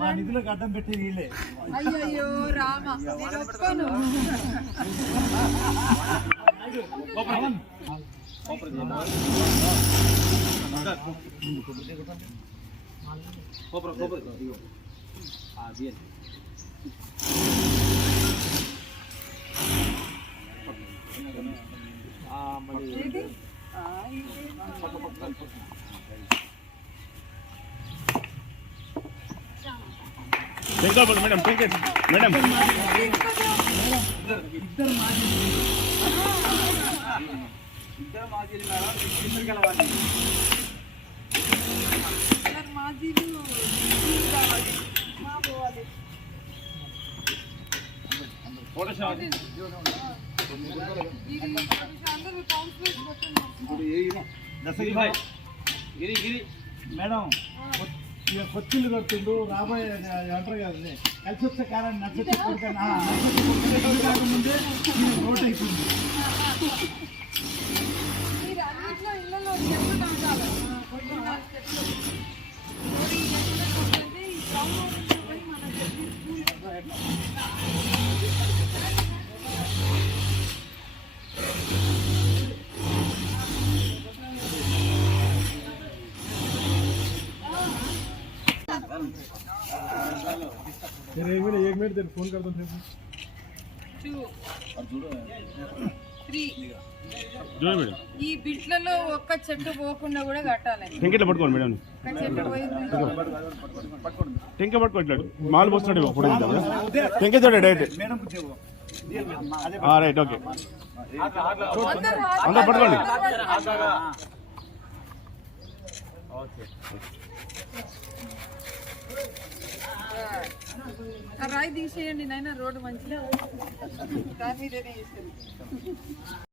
మా నిధులకు అడ్డం పెట్టి వీళ్ళే అయ్యో రామ నేను ఆ, టెంకాయ మేడం టెంకాయ మేడం ఇద్దరు మాజీలు ఇంటికి రావాలి. మా పోవాలి. ఇది అందరూ కౌన్సిలర్స్ కొట్టున్నారు. మేడం కొచ్చిళ్ళు కడుతుండు రాబోయే అంటారు కదా కలిసి వచ్చే కారణం నచ్చే फिर एक मिनट एक मिनट तेरे फोन कर दो టూ త్రీ చూడండి మేడం ఈ బిట్లలో ఒక్క చెట్టు పోకుండా కూడా కట్టాలి టెంకాయలో పట్టుకోండి మేడం ఒక్క చెట్టు పోయింది టెంకాయ పట్టుకోవట్లేదు మాలు పోస్తున్నాడు ఫోటో టెంకాయ చూడండి డైరెక్ట్ మేడం కూర్చోవు అదే రైట్ ఓకే అందరూ అందరూ పట్టుకోండి ఆ రాయి తీసేయండి నాయన రోడ్డు మంచిగా దాని మీదనే వేసేది